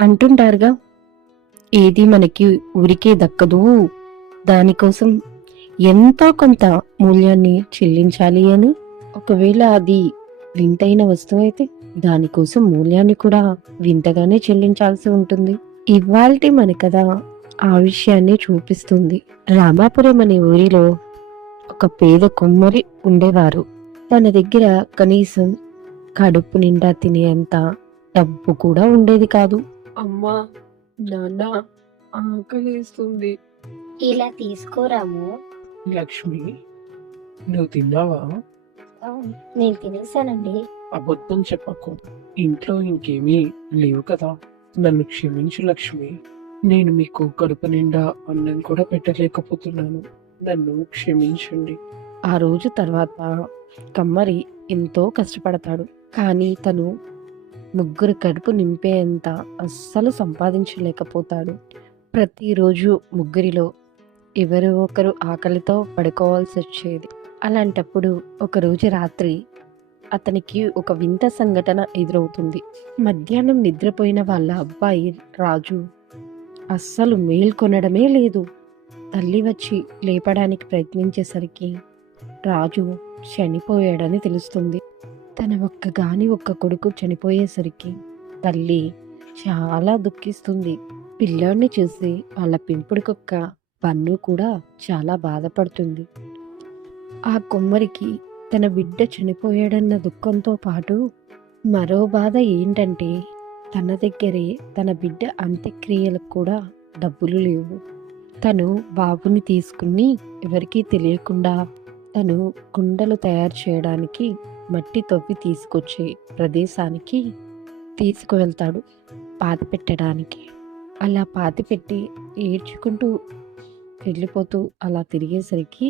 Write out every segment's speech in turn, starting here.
అంటుంటారుగా, ఏది మనకి ఊరికే దక్కదు, దానికోసం ఎంతో కొంత మూల్యాన్ని చెల్లించాలి అని. ఒకవేళ అది వింతైన వస్తువు అయితే దానికోసం మూల్యాన్ని కూడా వింతగానే చెల్లించాల్సి ఉంటుంది. ఇవాల్టి మన కథ ఆ విషయాన్ని చూపిస్తుంది. రామాపురం అనే ఊరిలో ఒక పేద కుమ్మరి ఉండేవారు. తన దగ్గర కనీసం కడుపు నిండా తినేంత డబ్బు కూడా ఉండేది కాదు. అమ్మా, నాన్న, ఆకలేస్తుంది. ఇలా తీసుకోరాము. లక్ష్మి, నువ్వు తిన్నావా? నేను తినేసానండి. అబద్ధం చెప్పకు. ఇంట్లో ఇంకేమీ లేవు కదా. నన్ను క్షమించు లక్ష్మి. నేను మీకు కడుపు నిండా అన్నం కూడా పెట్టలేకపోతున్నాను. నన్ను క్షమించండి. ఆ రోజు తర్వాత కమ్మరి ఎంతో కష్టపడతాడు. కానీ తను ముగ్గురు కడుపు నింపేంత అస్సలు సంపాదించలేకపోతాడు. ప్రతిరోజు ముగ్గురిలో ఎవరో ఒకరు ఆకలితో పడుకోవాల్సి వచ్చేది. అలాంటప్పుడు ఒకరోజు రాత్రి అతనికి ఒక వింత సంఘటన ఎదురవుతుంది. మధ్యాహ్నం నిద్రపోయిన వాళ్ళ అబ్బాయి రాజు అస్సలు మేల్కొనడమే లేదు. తల్లి వచ్చి లేపడానికి ప్రయత్నించేసరికి రాజు చనిపోయాడని తెలుస్తుంది. తన ఒక్క కొడుకు చనిపోయేసరికి తల్లి చాలా దుఃఖిస్తుంది. పిల్లాడిని చూసి వాళ్ళ పెంపుడు కుక్క బన్ను కూడా చాలా బాధపడుతుంది. ఆ కుమ్మరికి తన బిడ్డ చనిపోయాడన్న దుఃఖంతో పాటు మరో బాధ ఏంటంటే తన దగ్గరే తన బిడ్డ అంత్యక్రియలకు కూడా డబ్బులు లేవు. తను బాబుని తీసుకుని ఎవరికీ తెలియకుండా తను కుండలు తయారు చేయడానికి మట్టి తవ్వి తీసుకొచ్చే ప్రదేశానికి తీసుకువెళ్తాడు పాతి పెట్టడానికి. అలా పాతి పెట్టి ఏడ్చుకుంటూ వెళ్ళిపోతూ అలా తిరిగేసరికి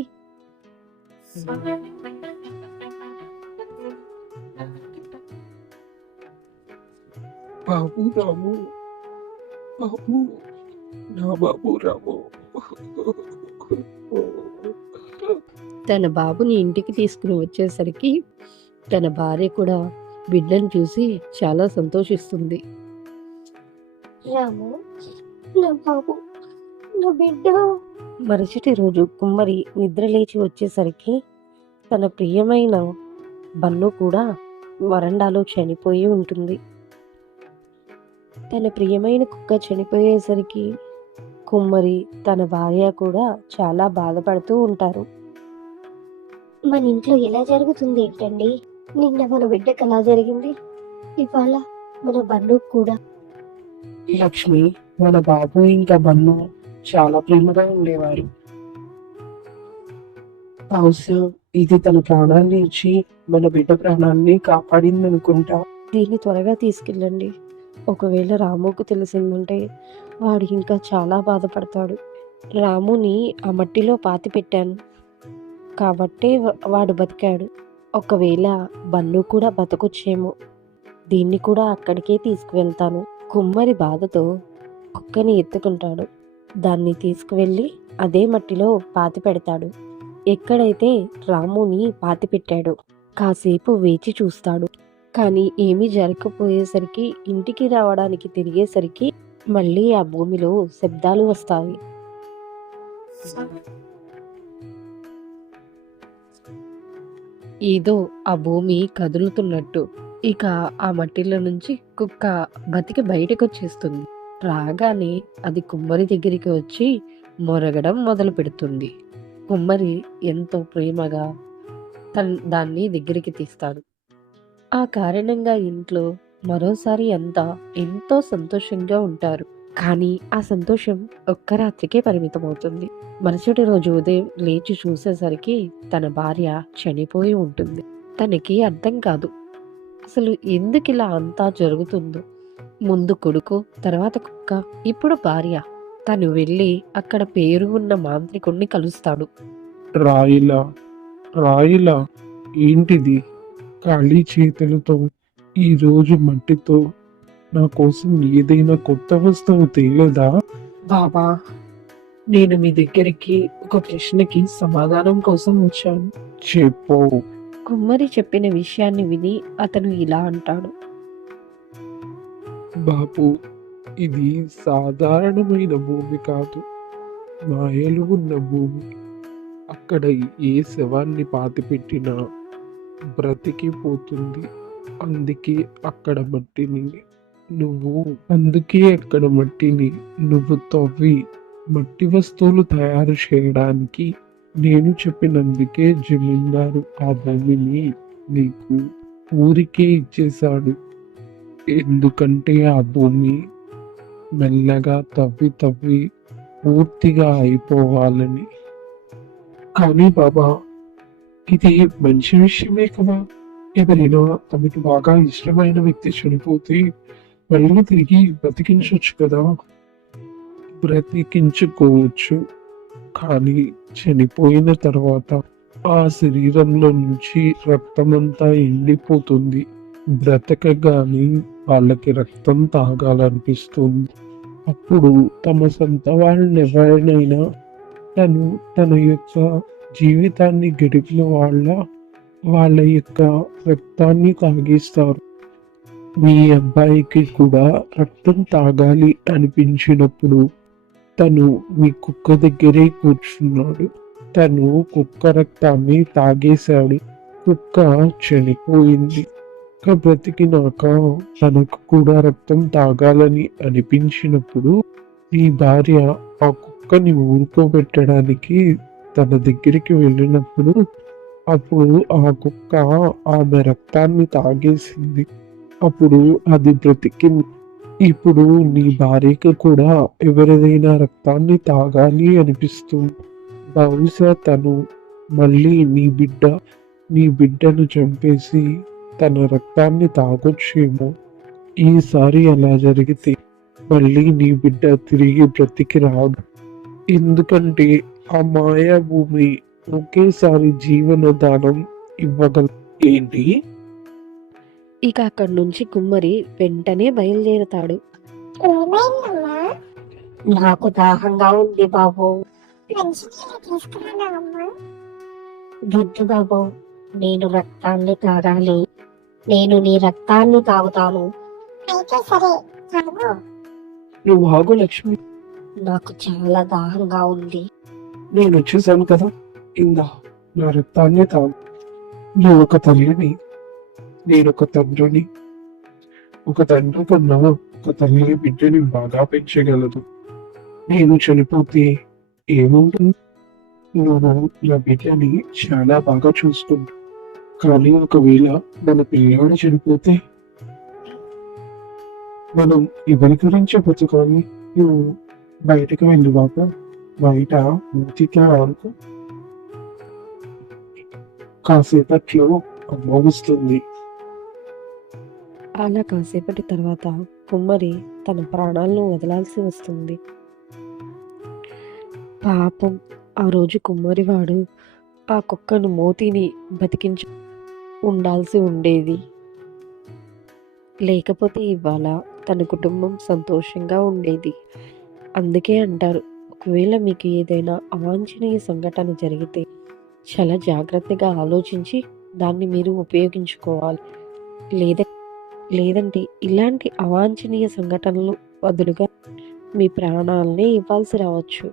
బాబు రాము, బాబు, నా బాబు రాము. తన బాబుని ఇంటికి తీసుకుని వచ్చేసరికి తన భార్య కూడా బిడ్డను చూసి చాలా సంతోషిస్తుంది. రాము, నా బాబు, నా బిడ్డ. మరుసటి రోజు కుమ్మరి నిద్రలేచి వచ్చేసరికి తన ప్రియమైన బన్ను కూడా వరండాలో చనిపోయి ఉంటుంది. తన ప్రియమైన కుక్క చనిపోయేసరికి కుమ్మరి తన భార్య కూడా చాలా బాధపడుతూ ఉంటారు. మన ఇంట్లో ఎలా జరుగుతుంది ఏంటండి? నిన్న మన బిడ్డకు ఎలా జరిగింది, ఇవాళ మన బంధువు కూడా. లక్ష్మి, మన బాబు ఇంకా బన్ను చాలా ప్రేమగా ఉండేవారు. బహుశా ఇది తన ప్రాణాన్ని ఇచ్చి మన బిడ్డ ప్రాణాన్ని కాపాడింది అనుకుంటా. దీన్ని త్వరగా తీసుకెళ్ళండి. ఒకవేళ రాముకు తెలిసిందంటే వాడు ఇంకా చాలా బాధపడతాడు. రాముని ఆ మట్టిలో పాతి పెట్టాను కాబట్టే వాడు బతికాడు. ఒకవేళ బన్ను కూడా బతకొచ్చేమో. దీన్ని కూడా అక్కడికే తీసుకువెళ్తాను. కుమ్మరి బాధతో కుక్కని ఎత్తుకుంటాడు. దాన్ని తీసుకువెళ్ళి అదే మట్టిలో పాతి పెడతాడు. ఎక్కడైతే రాముని పాతి పెట్టాడో కాసేపు వేచి చూస్తాడు. కానీ ఏమీ జరగకపోయేసరికి ఇంటికి రావడానికి తిరిగేసరికి మళ్ళీ ఆ భూమిలో శబ్దాలు వస్తాయి. ఏదో ఆ భూమి కదులుతున్నట్టు. ఇక ఆ మట్టిలో నుంచి కుక్క బతికి బయటకు వచ్చేస్తుంది. రాగానే అది కుమ్మరి దగ్గరికి వచ్చి మొరగడం మొదలు పెడుతుంది. కుమ్మరి ఎంతో ప్రేమగా దాన్ని దగ్గరికి తీస్తాడు. ఆ కారణంగా ఇంట్లో మరోసారి అంతా ఎంతో సంతోషంగా ఉంటారు. కానీ ఆ సంతోషం ఒక్క రాత్రికే పరిమితమవుతుంది. మరుసటి రోజు ఉదయం లేచి చూసేసరికి తన భార్య చనిపోయి ఉంటుంది. తనకి అర్థం కాదు అసలు ఎందుకు ఇలా అంతా జరుగుతుందో. ముందు కొడుకు, తర్వాత కుక్క, ఇప్పుడు భార్య. తను వెళ్ళి అక్కడ పేరు ఉన్న మాంత్రికుణ్ణి కలుస్తాడు. రాయిలా, రాయిలా, ఏంటిది? ఖాళీ చేతులతో ఈ రోజు మట్టితో నా కోసం ఏదైనా కొత్త వస్తువు తేలేదా? బాబా, నేను మీ దగ్గరికి ఒక ప్రశ్నకి సమాధానం కోసం వచ్చాను. చెప్పు. కుమ్మరి చెప్పిన విషయాన్ని విని అతను ఇలా అంటాడు. బాబు, ఇది సాధారణమైన భూమి కాదు, మాయలు ఉన్న భూమి. అక్కడ ఏ శవాన్ని పాతిపెట్టినా బ్రతికిపోతుంది. అందుకే అక్కడ మట్టిని అక్కడ మట్టిని నువ్వు తవ్వి మట్టి వస్తువులు తయారు చేయడానికి నేను చెప్పినందుకే జమీందారు ఆ భూమిని నీకు ఊరికే ఇచ్చేశాడు. ఎందుకంటే ఆ భూమి మెల్లగా తవ్వి తవ్వి పూర్తిగా అయిపోవాలని. కానీ బాబా, ఇది మంచి విషయమే కదా. ఎవరైనా తమకి బాగా ఇష్టమైన వ్యక్తి చనిపోతే మళ్ళీ తిరిగి బ్రతికించవచ్చు కదా. బ్రతికించుకోవచ్చు, కానీ చనిపోయిన తర్వాత ఆ శరీరంలో నుంచి రక్తమంతా ఎండిపోతుంది. బ్రతకగానే వాళ్ళకి రక్తం తాగాలనిపిస్తుంది. అప్పుడు తమ సొంత వాళ్ళని ఎవరినైనా తన యొక్క జీవితాన్ని గడిపిన వాళ్ళ యొక్క రక్తాన్ని తాగిస్తారు. మీ అబ్బాయికి కూడా రక్తం తాగాలి అనిపించినప్పుడు తను మీ కుక్క దగ్గరే కూర్చున్నాడు. తను కుక్క రక్తాన్ని తాగేశాడు. కుక్క చనిపోయింది. కుక్క బ్రతికినాక తనకు కూడా రక్తం తాగాలని అనిపించినప్పుడు మీ భార్య ఆ కుక్కని ఊరుకోబెట్టడానికి తన దగ్గరికి వెళ్ళినప్పుడు అప్పుడు ఆ కుక్క ఆమె రక్తాన్ని తాగేసింది. అప్పుడు అది బ్రతికింది. ఇప్పుడు నీ భార్యకు కూడా ఎవరిదైనా రక్తాన్ని తాగాలి అనిపిస్తుంది. బహుశా తను మళ్ళీ నీ బిడ్డను చంపేసి తన రక్తాన్ని తాగొచ్చేమో. ఈసారి అలా జరిగితే మళ్ళీ నీ బిడ్డ తిరిగి బ్రతికి రాదు. ఎందుకంటే ఆ మాయా భూమి ఒకేసారి జీవనదానం ఇవ్వగల. ఏంటి? ఇక అక్కడి నుంచి కుమ్మరి వెంటనే బయలుదేరతాడు. ఏమైందమ్మా? నాకు దాహంగా ఉంది బాబు. మంచినీళ్ళు తీసుకురానా అమ్మా? వద్దు బాబు, నేను రక్తాన్ని తాగాలి. నేను నీ రక్తాన్ని తాగుతాను. అయితే సరే, తాగు. నువ్వు ఆగు లక్ష్మి, నాకు చాలా దాహంగా ఉంది. నేను వచ్చేసాను కదా. ఇందా నా రక్తాన్ని తాగు. నువ్వు ఒక తల్లిని, నేనొక తండ్రిని. ఒక తండ్రి కన్నా ఒక తల్లి బిడ్డని బాగా పెంచగలదు. నేను చనిపోతే ఏముంటుంది? నువ్వు నా బిడ్డని చాలా బాగా చూసుకుంటావు. కానీ ఒకవేళ మన పిల్లాడు చనిపోతే మనం ఎవరి గురించి బతకాలి? నువ్వు బయటకు వెళ్ళు బాబా. బయట మూతిగా ఆడుకో. కాసేపట్లో అమ్మ వస్తుంది. అలా కాసేపటి తర్వాత కుమ్మరి తన ప్రాణాలను వదలాల్సి వస్తుంది. పాపం ఆ రోజు కుమ్మరివాడు ఆ కుక్కను మోతిని బతికించి ఉండాల్సి ఉండేది. లేకపోతే ఇవాళ తన కుటుంబం సంతోషంగా ఉండేది. అందుకే అంటారు, ఒకవేళ మీకు ఏదైనా అవాంఛనీయ సంఘటన జరిగితే చాలా జాగ్రత్తగా ఆలోచించి దాన్ని మీరు ఉపయోగించుకోవాలి. లేదంటే ఇలాంటి అవాంఛనీయ సంఘటనలు బదులుగా మీ ప్రాణాలనే ఇవ్వాల్సి రావచ్చు.